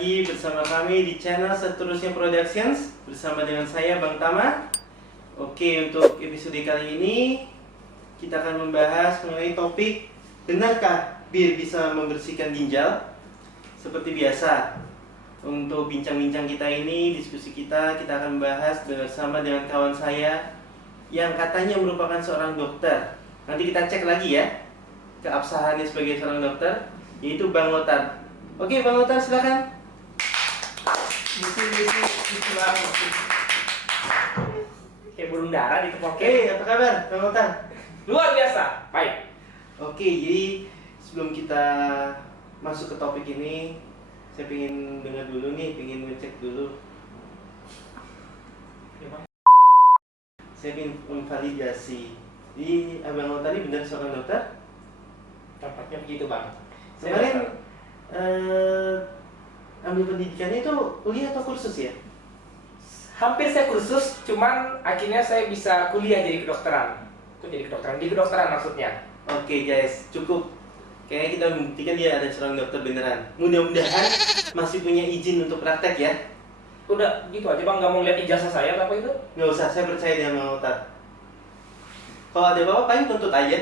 lagi bersama kami di channel Seterusnya Productions bersama dengan saya Bang Tama. Oke, untuk episode kali ini kita akan membahas mengenai topik benarkah bir bisa membersihkan ginjal? Seperti biasa, untuk bincang-bincang kita ini, diskusi kita akan membahas bersama dengan kawan saya yang katanya merupakan seorang dokter. Nanti kita cek lagi ya keabsahannya sebagai seorang dokter, yaitu Bang Lothar. Oke, Bang Lothar, silakan. Kayak burung dara di tepok. Oke, apa kabar, Bang Lothar? Luar biasa, baik. Oke, jadi sebelum kita masuk ke topik ini, saya ingin dengar dulu nih, ingin ngecek dulu. Saya ingin memvalidasi. Jadi, Abang Lothar ini benar seorang dokter? Tampaknya begitu, Bang. Kemarin ambil pendidikannya itu kuliah atau kursus ya? Hampir saya kursus, cuman akhirnya saya bisa kuliah jadi kedokteran. Kok jadi kedokteran? Di kedokteran maksudnya. Oke guys, cukup. Kayaknya kita membuktikan dia ada seorang dokter beneran. Mudah-mudahan masih punya izin untuk praktek ya. Udah gitu aja, Bang, nggak mau lihat ijazah saya apa itu? Nggak usah, saya percaya dia Bang Lothar. Kalau ada apa-apa paling tuntut aja.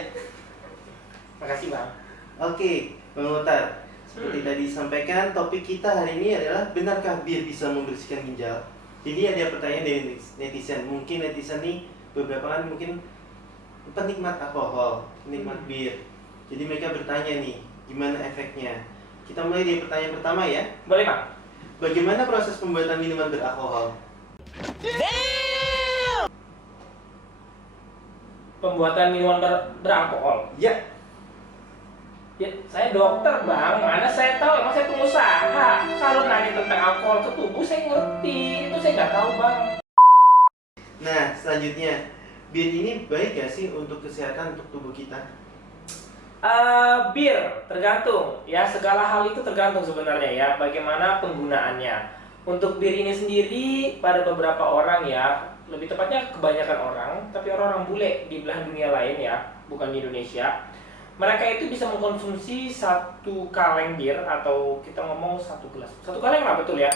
Makasih, Bang. Oke, Bang Lothar. Seperti tadi disampaikan, topik kita hari ini adalah benarkah bir bisa membersihkan ginjal? Jadi ada pertanyaan dari netizen. Mungkin netizen nih beberapa kan mungkin penikmat alkohol, penikmat bir. Jadi mereka bertanya nih, gimana efeknya? Kita mulai dari pertanyaan pertama ya. Boleh, Bang? Bagaimana proses pembuatan minuman beralkohol? Pembuatan minuman beralkohol. Ya, Ya, saya dokter, Bang. Mana saya tahu, emang saya pengusaha. Kalau nanya tentang alkohol ke tubuh, saya ngerti. Itu saya nggak tahu, Bang. nah selanjutnya, bir ini baik gak sih untuk kesehatan untuk tubuh kita? Bir tergantung ya, segala hal itu tergantung sebenarnya ya bagaimana penggunaannya. Untuk bir ini sendiri pada beberapa orang ya, lebih tepatnya kebanyakan orang, tapi orang-orang bule di belahan dunia lain ya, bukan di Indonesia, mereka itu bisa mengkonsumsi satu kaleng bir atau kita ngomong satu kaleng lah, betul ya,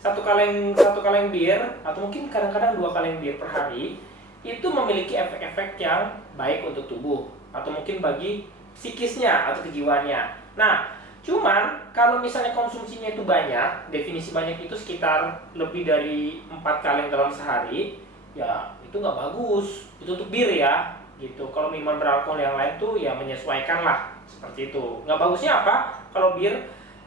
satu kaleng bir atau mungkin kadang-kadang 2 kaleng bir per hari itu memiliki efek-efek yang baik untuk tubuh atau mungkin bagi psikisnya atau kejiwaannya. Nah, cuman kalau misalnya konsumsinya itu banyak, definisi banyak itu sekitar lebih dari 4 kaleng dalam sehari, ya itu nggak bagus. Itu untuk bir ya, gitu. Kalau minuman beralkohol yang lain tuh ya menyesuaikan lah, seperti itu. Nggak bagusnya apa? Kalau bir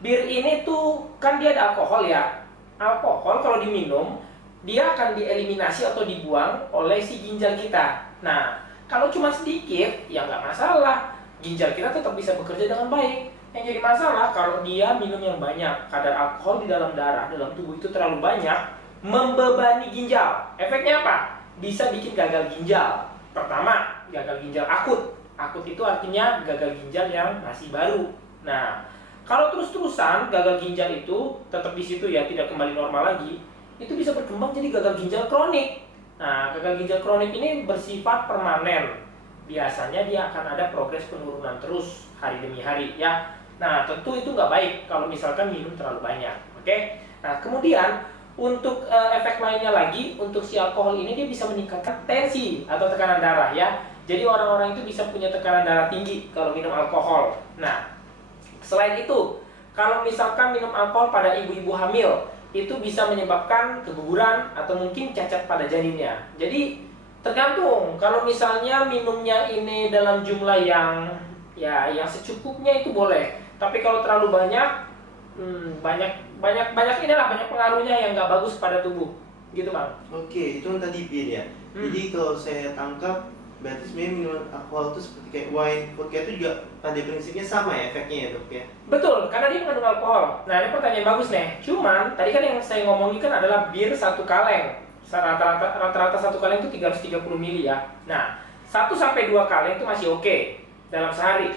ini tuh kan dia ada alkohol ya. Alkohol kalau diminum, dia akan dieliminasi atau dibuang oleh si ginjal kita. Nah, kalau cuma sedikit, ya nggak masalah. Ginjal kita tetap bisa bekerja dengan baik. Yang jadi masalah kalau dia minum yang banyak, kadar alkohol di dalam darah, dalam tubuh itu terlalu banyak, membebani ginjal. Efeknya apa? Bisa bikin gagal ginjal. Pertama, gagal ginjal akut. Akut itu artinya gagal ginjal yang masih baru. Nah, kalau terus-terusan gagal ginjal itu tetap di situ ya, tidak kembali normal lagi, itu bisa berkembang jadi gagal ginjal kronik. Nah, gagal ginjal kronik ini bersifat permanen. Biasanya dia akan ada progres penurunan terus hari demi hari ya. Nah, tentu itu nggak baik kalau misalkan minum terlalu banyak. Oke? Nah, kemudian untuk efek lainnya lagi, untuk si alkohol ini dia bisa meningkatkan tensi atau tekanan darah ya. Jadi orang-orang itu bisa punya tekanan darah tinggi kalau minum alkohol. Nah, selain itu, kalau misalkan minum alkohol pada ibu-ibu hamil, itu bisa menyebabkan keguguran atau mungkin cacat pada janinnya. Jadi tergantung, kalau misalnya minumnya ini dalam jumlah yang secukupnya itu boleh. Tapi kalau terlalu banyak, banyak pengaruhnya yang nggak bagus pada tubuh, gitu, Bang. Oke, itu kan tadi bir ya. Jadi kalau saya tangkap, berarti sebenarnya minuman alkohol itu seperti kayak wine, vodka itu juga pada prinsipnya sama ya efeknya ya dok ya? Betul, karena dia mengandung alkohol. Nah, ini pertanyaan bagus nih. Cuman, tadi kan yang saya ngomongin kan adalah bir 1 kaleng. Rata-rata 1 kaleng itu 330 mili ya. Nah, 1-2 kaleng itu masih oke dalam sehari.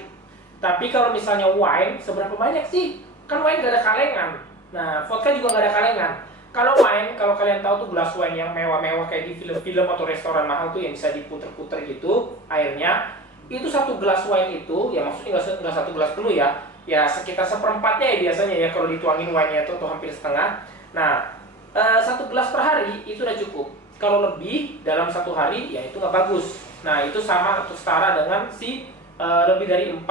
Tapi kalau misalnya wine, seberapa banyak sih? Kan wine gak ada kalengan. Nah, vodka juga gak ada kalengan. Kalau wine, kalau kalian tahu tuh gelas wine yang mewah-mewah kayak di film-film atau restoran mahal tuh yang bisa diputer-puter gitu airnya, itu 1 gelas wine itu, ya maksudnya nggak 1 gelas penuh ya, ya sekitar seperempatnya ya biasanya ya kalau dituangin wine-nya itu, atau hampir setengah. Nah, 1 gelas per hari itu udah cukup. Kalau lebih dalam 1 hari ya itu nggak bagus. Nah, itu sama atau setara dengan lebih dari 4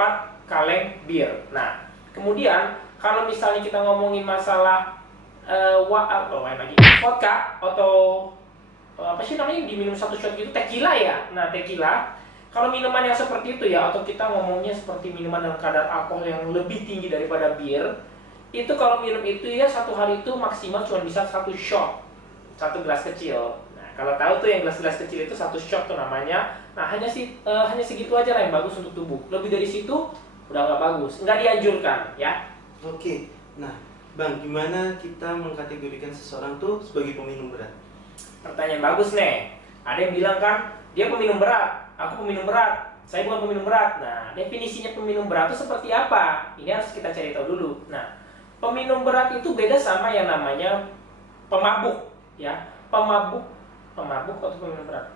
kaleng bir. Nah, kemudian kalau misalnya kita ngomongin masalah wine lagi, vodka atau apa sih namanya diminum 1 shot gitu, tequila ya. Nah, tequila kalau minuman yang seperti itu ya, atau kita ngomongnya seperti minuman dengan kadar alkohol yang lebih tinggi daripada bir, itu kalau minum itu ya 1 hari itu maksimal cuma bisa 1 shot, 1 gelas kecil. Nah, kalau tahu tuh yang gelas-gelas kecil itu 1 shot tuh namanya. Nah, hanya segitu aja lah yang bagus untuk tubuh. Lebih dari situ udah nggak bagus, nggak dianjurkan ya. Oke, nah Bang, gimana kita mengkategorikan seseorang tuh sebagai peminum berat? Pertanyaan bagus nih. Ada yang bilang kan, dia peminum berat, aku peminum berat, saya bukan peminum berat. Nah, definisinya peminum berat itu seperti apa? Ini harus kita cari tahu dulu. Nah, peminum berat itu beda sama yang namanya pemabuk, ya. Pemabuk atau peminum berat?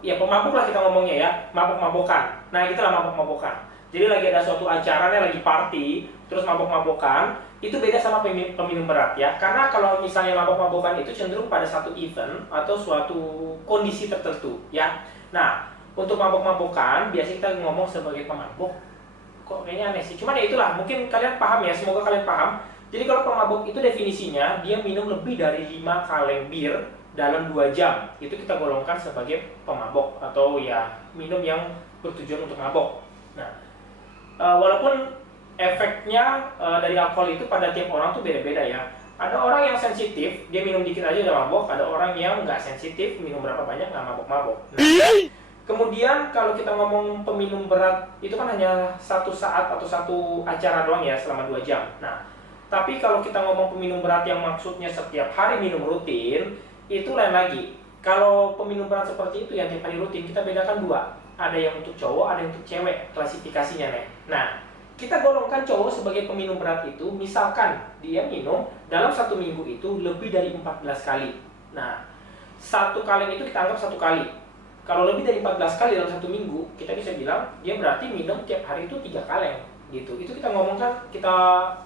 Ya pemabuk lah kita ngomongnya ya, mabuk-mabukan. Nah, itulah mabuk-mabukan. Jadi lagi ada suatu acara nih, lagi party, terus mabuk-mabukan, itu beda sama peminum berat ya. Karena kalau misalnya mabuk-mabukan itu cenderung pada satu event atau suatu kondisi tertentu ya. Nah, untuk mabuk-mabukan biasanya kita ngomong sebagai pemabuk. Kok kayaknya aneh sih. Cuman ya itulah, mungkin kalian paham ya, semoga kalian paham. Jadi kalau pemabuk itu definisinya dia minum lebih dari 5 kaleng bir dalam 2 jam. Itu kita golongkan sebagai pemabuk atau ya minum yang bertujuan untuk mabuk. Nah, walaupun efeknya dari alkohol itu pada tiap orang tuh beda-beda ya. Ada orang yang sensitif, dia minum dikit aja udah mabok. Ada orang yang nggak sensitif, minum berapa banyak nggak mabok-mabok. Nah, kemudian kalau kita ngomong peminum berat, itu kan hanya 1 saat atau 1 acara doang ya selama 2 jam. Nah, tapi kalau kita ngomong peminum berat yang maksudnya setiap hari minum rutin, itu lain lagi. Kalau peminum berat seperti itu yang tiap hari rutin, kita bedakan 2. Ada yang untuk cowok, ada yang untuk cewek klasifikasinya nih. Nah, kita golongkan cowok sebagai peminum berat itu, misalkan dia minum dalam 1 minggu itu lebih dari 14 kali. Nah, 1 kaleng itu kita anggap 1 kali. Kalau lebih dari 14 kali dalam 1 minggu, kita bisa bilang dia berarti minum tiap hari itu 3 kaleng gitu. Itu kita ngomongkan, kita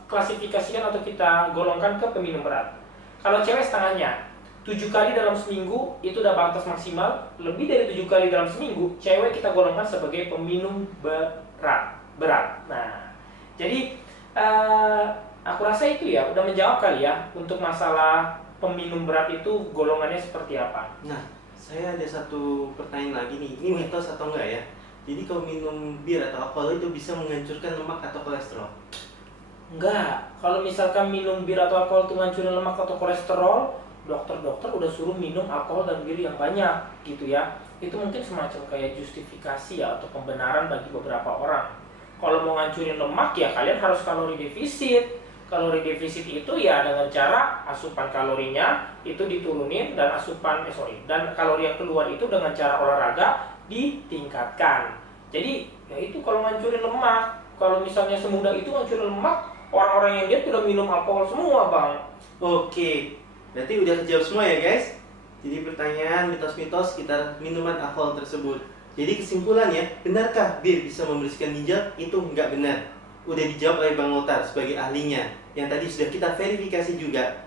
klasifikasikan atau kita golongkan ke peminum berat. Kalau cewek setengahnya, 7 kali dalam seminggu itu udah batas maksimal. Lebih dari 7 kali dalam seminggu, cewek kita golongkan sebagai peminum berat. Nah, jadi aku rasa itu ya udah menjawab kali ya untuk masalah peminum berat itu golongannya seperti apa. Nah, saya ada satu pertanyaan lagi nih. Ini mitos atau enggak ya? Jadi kalau minum bir atau alkohol itu bisa menghancurkan lemak atau kolesterol? Enggak. Kalau misalkan minum bir atau alkohol itu ngancurin lemak atau kolesterol, dokter-dokter udah suruh minum alkohol dan bir yang banyak gitu ya. Itu mungkin semacam kayak justifikasi ya atau pembenaran bagi beberapa orang. Kalau mau ngancurin lemak ya kalian harus kalori defisit. Kalori defisit itu ya dengan cara asupan kalorinya itu diturunin dan dan kalori yang keluar itu dengan cara olahraga ditingkatkan. Jadi ya itu kalau ngancurin lemak. Kalau misalnya semudah itu ngancurin lemak, orang-orang yang diet udah minum alkohol semua, Bang. Oke, berarti udah kejawab semua ya guys. Jadi pertanyaan mitos-mitos sekitar minuman alkohol tersebut. Jadi kesimpulannya, benarkah bir bisa membersihkan ginjal? Itu nggak benar. Udah dijawab oleh Bang Lothar sebagai ahlinya, yang tadi sudah kita verifikasi juga.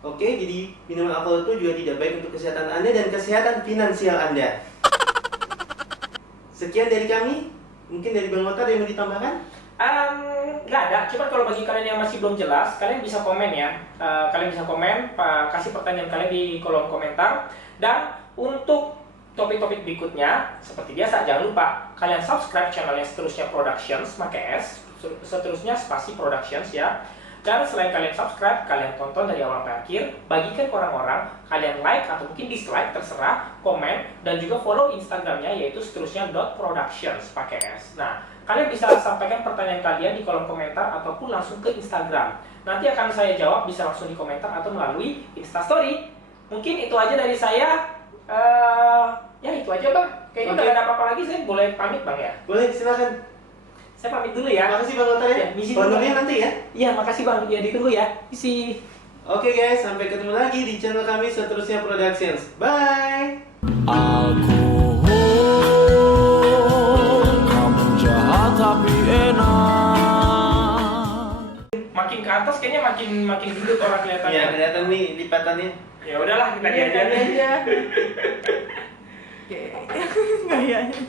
Oke, jadi minuman alkohol itu juga tidak baik untuk kesehatan Anda dan kesehatan finansial Anda. Sekian dari kami. Mungkin dari Bang Lothar yang mau ditambahkan? Nggak ada, cuma kalau bagi kalian yang masih belum jelas, kalian bisa komen ya. Kalian bisa komen, kasih pertanyaan kalian di kolom komentar. Dan untuk topik-topik berikutnya, seperti biasa, jangan lupa kalian subscribe channelnya Seterusnya Productions, pakai S, seterusnya spasi Productions ya. Dan selain kalian subscribe, kalian tonton dari awal sampai akhir, bagikan ke orang-orang, kalian like atau mungkin dislike, terserah, komen, dan juga follow Instagramnya yaitu seterusnya.productions, pakai S. Nah, kalian bisa sampaikan pertanyaan kalian di kolom komentar ataupun langsung ke Instagram. Nanti akan saya jawab, bisa langsung di komentar atau melalui Instastory. Mungkin itu aja dari saya. Ya itu aja Bang. Kayaknya udah gak ada apa-apa lagi, saya boleh pamit Bang ya? Boleh, silakan. Saya pamit dulu ya. Makasih Bang Lothar ya. Honornya nanti ya. Iya, makasih Bang. Ya ditunggu ya. Misi. Oke guys, sampai ketemu lagi di channel kami Seterusnya Productions. Bye. Alkohol, kamu jahat tapi enak. atas kayaknya makin gendut orang kelihatannya. Iya, kelihatan nih lipatannya. Ya udahlah kita Iya, diajarin. aja. Oke. Gayanya.